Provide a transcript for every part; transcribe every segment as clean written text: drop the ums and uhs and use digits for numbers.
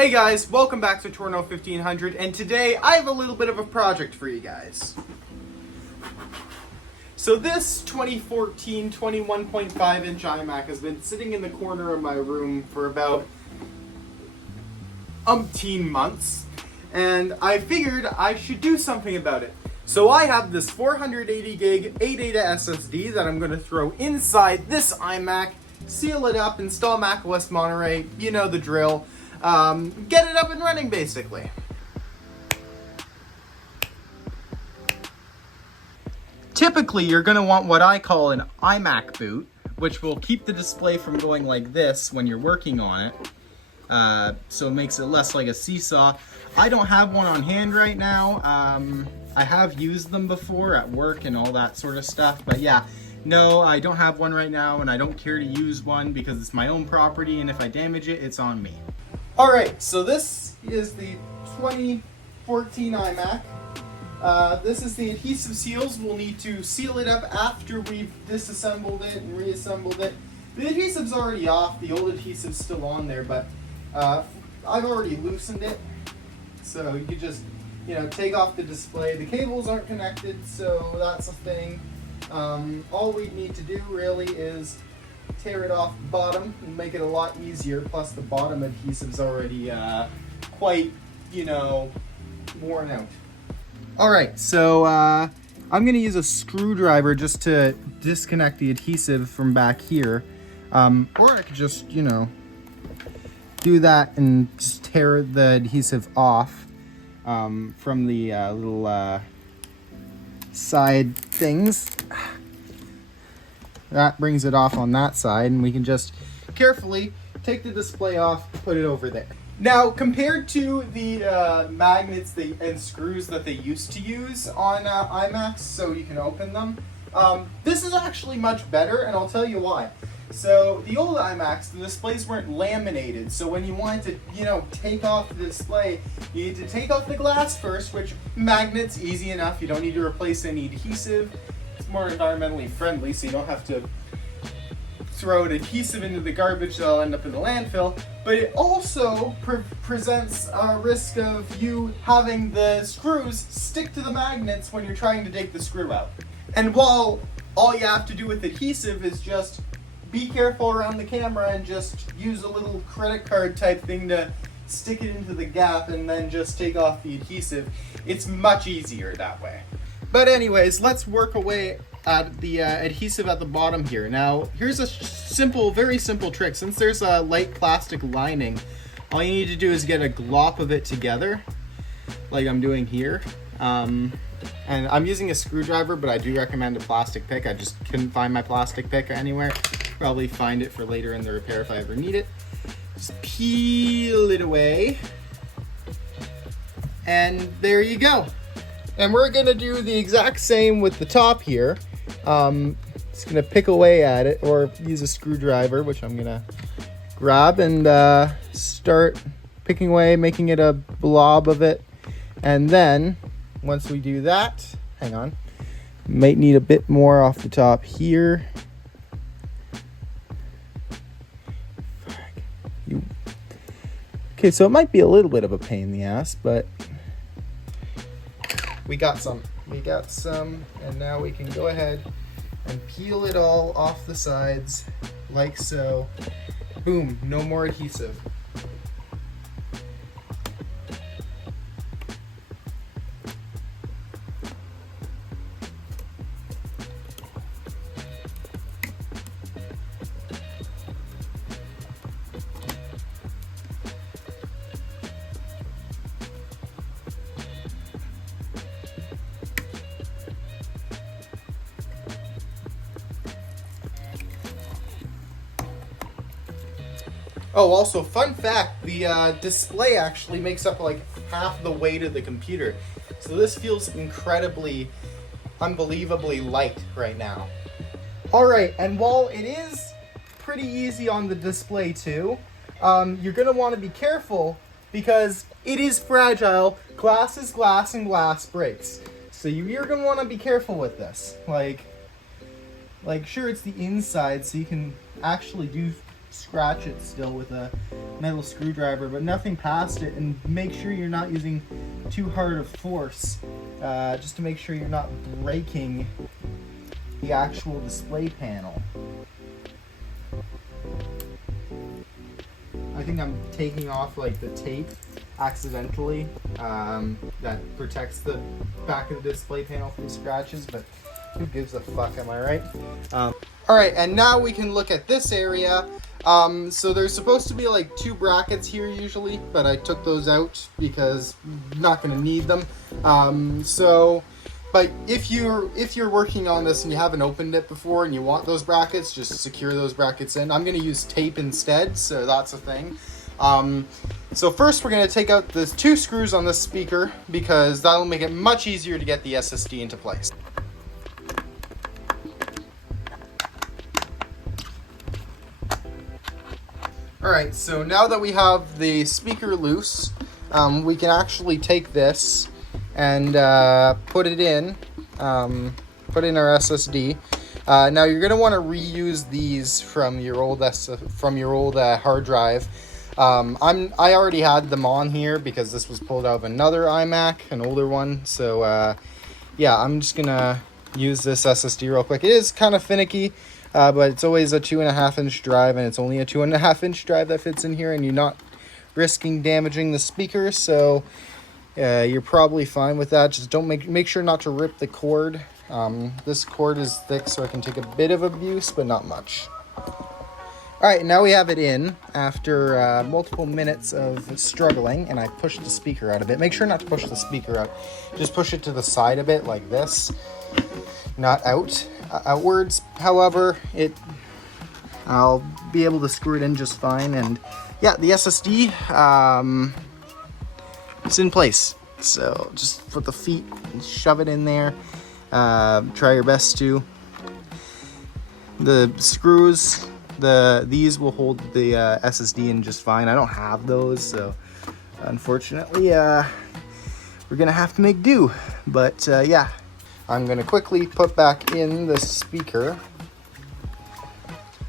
Hey guys, welcome back to Torno 1500, and today I have a little bit of a project for you guys. So this 2014 21.5 inch iMac has been sitting in the corner of my room for about umpteen months, and I figured I should do something about it. So I have this 480 gig ADATA SSD that I'm going to throw inside this iMac, seal it up, install macOS Monterey, you know the drill. Get it up and running, basically. Typically, you're going to want what I call an iMac boot, which will keep the display from going like this when you're working on it. So it makes it less like a seesaw. I don't have one on hand right now. I have used them before at work and all that sort of stuff, but yeah. No, I don't have one right now, and I don't care to use one because it's my own property, and if I damage it, it's on me. Alright, so this is the 2014 iMac. This is the adhesive seals. We'll need to seal it up after we've disassembled it and reassembled it. The adhesive's already off, the old adhesive's still on there, but I've already loosened it. So you could just, take off the display. The cables aren't connected, so that's a thing. All we need to do really is tear it off the bottom and make it a lot easier. Plus the bottom adhesive's already quite, worn out. Alright, so I'm going to use a screwdriver just to disconnect the adhesive from back here. Or I could just, do that and just tear the adhesive off from the little side things. That brings it off on that side, and we can just carefully take the display off, put it over there. Now, compared to the magnets and screws that they used to use on iMacs, so you can open them, this is actually much better, and I'll tell you why. So, the old iMacs, the displays weren't laminated, so when you wanted to, take off the display, you need to take off the glass first, which magnets, easy enough, you don't need to replace any adhesive. It's more environmentally friendly, so you don't have to throw an adhesive into the garbage that'll end up in the landfill, but it also presents a risk of you having the screws stick to the magnets when you're trying to take the screw out. And while all you have to do with adhesive is just be careful around the camera and just use a little credit card type thing to stick it into the gap and then just take off the adhesive, it's much easier that way. But anyways, let's work away at the adhesive at the bottom here. Now, here's a very simple trick. Since there's a light plastic lining, all you need to do is get a glop of it together, like I'm doing here. And I'm using a screwdriver, but I do recommend a plastic pick. I just couldn't find my plastic pick anywhere. Probably find it for later in the repair if I ever need it. Just peel it away. And there you go. And we're gonna do the exact same with the top here. Just gonna pick away at it, or use a screwdriver, which I'm gonna grab and start picking away, making it a blob of it. And then, once we do that, hang on, might need a bit more off the top here. Okay, so it might be a little bit of a pain in the ass, but we got some, and now we can go ahead and peel it all off the sides, like so. Boom, no more adhesive. Oh, also, fun fact, the display actually makes up like half the weight of the computer. So this feels unbelievably light right now. Alright, and while it is pretty easy on the display too, you're going to want to be careful because it is fragile. Glass is glass and glass breaks. So you're going to want to be careful with this. Like sure, it's the inside, so you can actually do scratch it still with a metal screwdriver, but nothing past it. And make sure you're not using too hard of force, just to make sure you're not breaking the actual display panel. I think I'm taking off like the tape accidentally that protects the back of the display panel from scratches, but who gives a fuck, am I right? Alright, and now we can look at this area. So there's supposed to be like 2 brackets here usually, but I took those out because I'm not going to need them. But if you're working on this and you haven't opened it before and you want those brackets, just secure those brackets in. I'm going to use tape instead, so that's a thing. So first we're going to take out the 2 screws on this speaker because that'll make it much easier to get the SSD into place. Alright, so now that we have the speaker loose, we can actually take this and put it in our SSD. Now you're going to want to reuse these from your old hard drive. I already had them on here because this was pulled out of another iMac, an older one. So yeah, I'm just going to use this SSD real quick. It is kind of finicky. But it's always a 2.5-inch drive, and it's only a 2.5-inch drive that fits in here, and you're not risking damaging the speaker, so you're probably fine with that. Just don't make sure not to rip the cord. This cord is thick, so it can take a bit of abuse, but not much. Alright, now we have it in after multiple minutes of struggling, and I pushed the speaker out of it. Make sure not to push the speaker out. Just push it to the side a bit like this, not outwards. However, I'll be able to screw it in just fine, and yeah, the SSD it's in place. So just put the feet and shove it in there. Try your best to. The screws, these will hold the SSD in just fine. I don't have those, so unfortunately we're gonna have to make do. But yeah, I'm going to quickly put back in the speaker.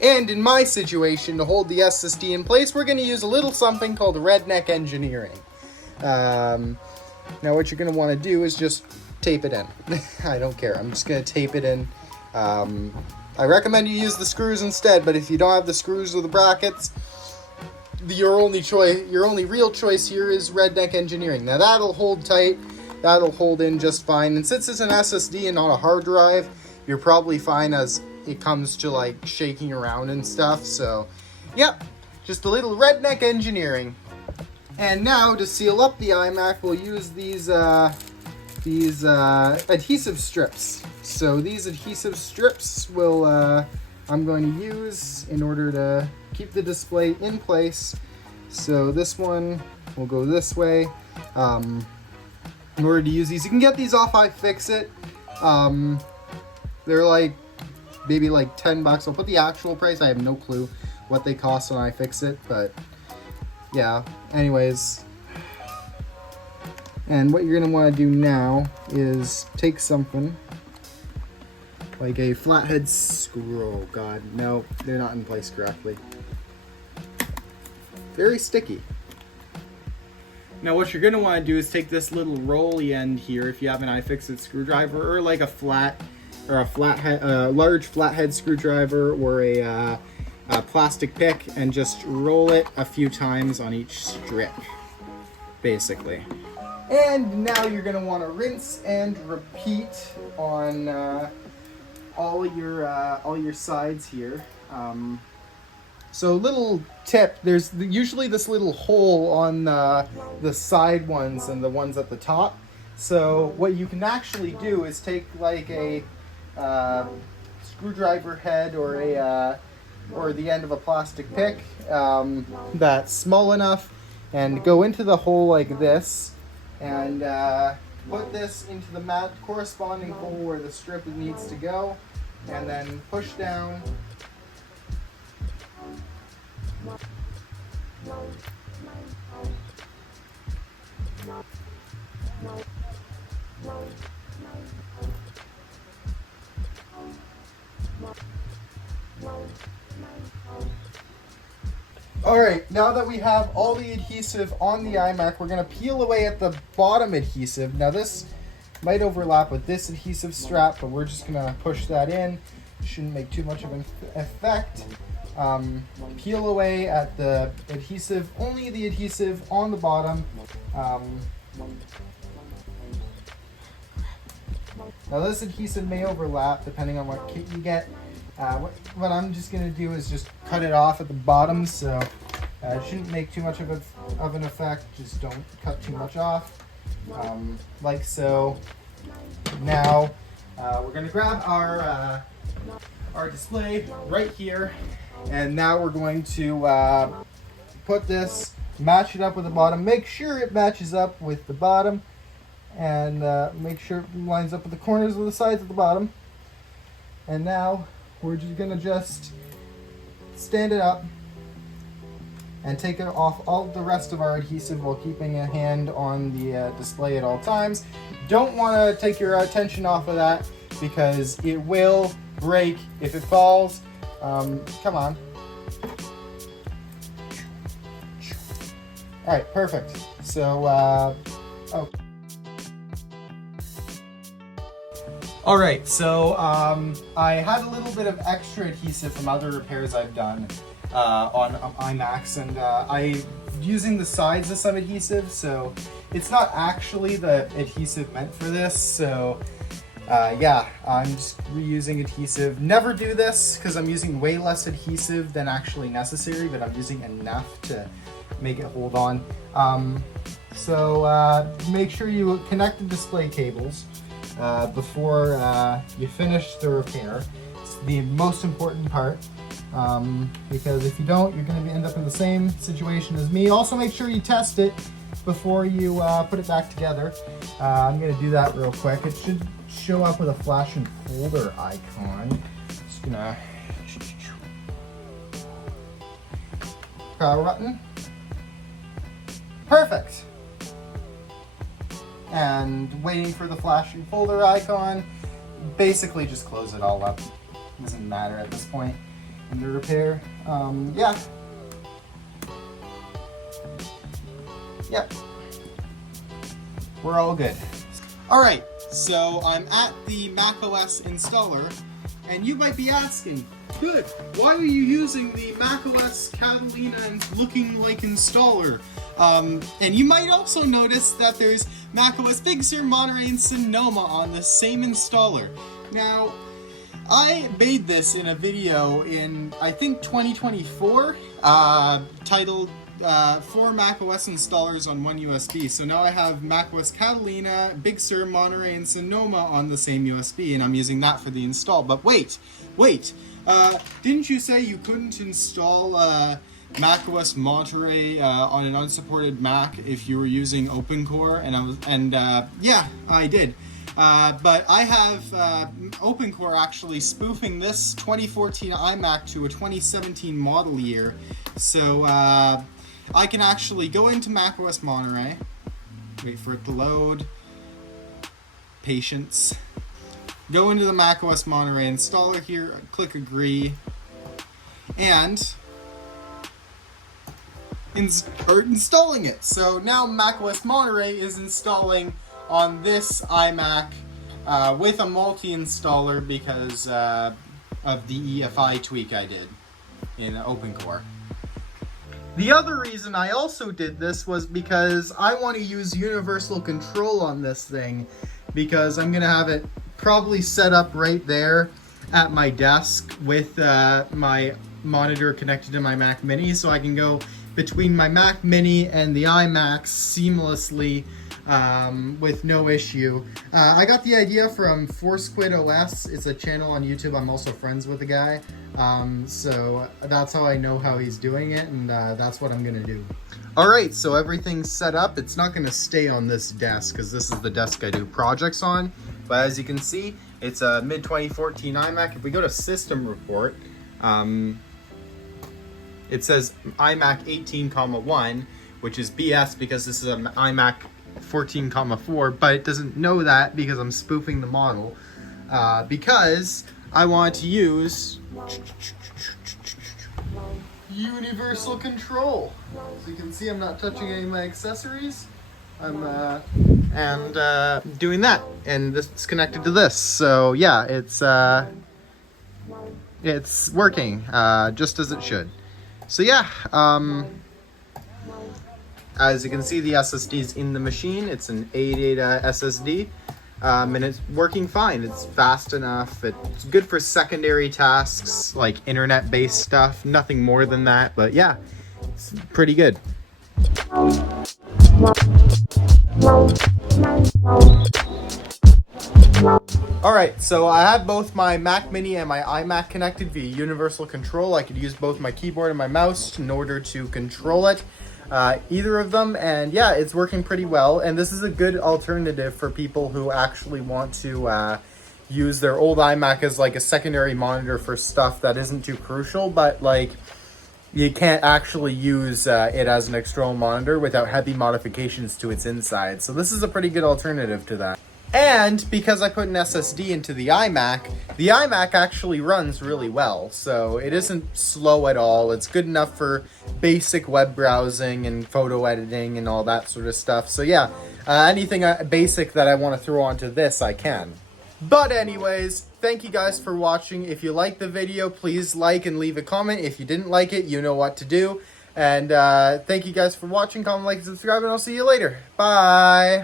And in my situation, to hold the SSD in place, we're going to use a little something called redneck engineering. Now what you're going to want to do is just tape it in. I don't care. I'm just going to tape it in. I recommend you use the screws instead, but if you don't have the screws or the brackets, your only real choice here is redneck engineering. Now that'll hold tight. That'll hold in just fine, and since it's an SSD and not a hard drive, you're probably fine as it comes to like shaking around and stuff. So yep, just a little redneck engineering. And now to seal up the iMac, we'll use these adhesive strips. So these adhesive strips I'm going to use in order to keep the display in place. So this one will go this way. In order to use these, you can get these off iFixit. They're like maybe like $10. I'll put the actual price. I have no clue what they cost on iFixit, but yeah. Anyways, and what you're gonna want to do now is take something like a flathead screw. Oh god, no, they're not in place correctly. Very sticky. Now what you're going to want to do is take this little rolly end here, if you have an iFixit screwdriver, or like a large flathead screwdriver, or a plastic pick, and just roll it a few times on each strip, basically. And now you're going to want to rinse and repeat on all your sides here. So little tip, there's usually this little hole on the side ones and the ones at the top. So what you can actually do is take like a screwdriver head or the end of a plastic pick that's small enough, and go into the hole like this, and put this into the corresponding hole where the strip needs to go, and then push down. All right, now that we have all the adhesive on the iMac, we're gonna peel away at the bottom adhesive. Now this might overlap with this adhesive strap, but we're just gonna push that in. Shouldn't make too much of an effect. Peel away at the adhesive, only the adhesive on the bottom. Now this adhesive may overlap depending on what kit you get. What I'm just going to do is just cut it off at the bottom, so it shouldn't make too much of an effect. Just don't cut too much off, like so. Now we're going to grab our display right here, and now we're going to put this, match it up with the bottom, make sure it matches up with the bottom, and make sure it lines up with the corners of the sides of the bottom. And now we're just gonna just stand it up and take it off all the rest of our adhesive while keeping a hand on the display at all times. Don't want to take your attention off of that because it will break if it falls. Come on. All right, perfect. So, oh. All right, so I had a little bit of extra adhesive from other repairs I've done on iMacs, and I'm using the sides of some adhesive, so it's not actually the adhesive meant for this, so yeah, I'm just reusing adhesive. Never do this because I'm using way less adhesive than actually necessary, but I'm using enough to make it hold on. So make sure you connect the display cables before you finish the repair. It's the most important part, because if you don't, you're going to end up in the same situation as me. Also make sure you test it before you put it back together. I'm going to do that real quick. It should show up with a flash and folder icon. Just gonna power button. Perfect. And waiting for the flash and folder icon. Basically just close it all up. Doesn't matter at this point in the repair. Yeah. Yep. We're all good. All right, so I'm at the macOS installer, and you might be asking, good, why are you using the macOS Catalina looking like installer? And you might also notice that there's macOS Big Sur, Monterey, and Sonoma on the same installer. Now, I made this in a video in, I think, 2024, titled 4 macOS installers on one USB. So now I have macOS Catalina, Big Sur, Monterey, and Sonoma on the same USB, and I'm using that for the install. But wait, didn't you say you couldn't install macOS Monterey on an unsupported Mac if you were using OpenCore? Yeah, I did. But I have OpenCore actually spoofing this 2014 iMac to a 2017 model year. So I can actually go into macOS Monterey, wait for it to load, patience, go into the macOS Monterey installer here, click agree, and start installing it. So now macOS Monterey is installing on this iMac with a multi-installer because of the EFI tweak I did in OpenCore. The other reason I also did this was because I want to use universal control on this thing, because I'm going to have it probably set up right there at my desk with my monitor connected to my Mac Mini, so I can go between my Mac Mini and the iMac seamlessly with no issue. I got the idea from Foursquid OS. It's a channel on YouTube. I'm also friends with the guy. So that's how I know how he's doing it, and that's what I'm gonna do. All right, so everything's set up. It's not gonna stay on this desk because this is the desk I do projects on. But as you can see, it's a mid-2014 iMac. If we go to System Report, it says iMac 18,1, which is BS because this is an iMac 14,4, but it doesn't know that because I'm spoofing the model, because I want to use universal control. As you can see, I'm not touching any of my accessories. I'm doing that, and this is connected to this. So yeah, it's working just as it should. So yeah, as you can see, the SSD is in the machine. It's an 88 SSD, and it's working fine. It's fast enough. It's good for secondary tasks like internet-based stuff. Nothing more than that, but yeah, it's pretty good. Alright, so I have both my Mac Mini and my iMac connected via universal control. I could use both my keyboard and my mouse in order to control it, either of them, and yeah, it's working pretty well. And this is a good alternative for people who actually want to use their old iMac as like a secondary monitor for stuff that isn't too crucial, but like you can't actually use it as an external monitor without heavy modifications to its inside. So this is a pretty good alternative to that. And because I put an SSD into the iMac actually runs really well. So it isn't slow at all. It's good enough for basic web browsing and photo editing and all that sort of stuff. So yeah, anything basic that I want to throw onto this, I can. But anyways, thank you guys for watching. If you liked the video, please like and leave a comment. If you didn't like it, you know what to do. And thank you guys for watching. Comment, like, and subscribe, and I'll see you later. Bye!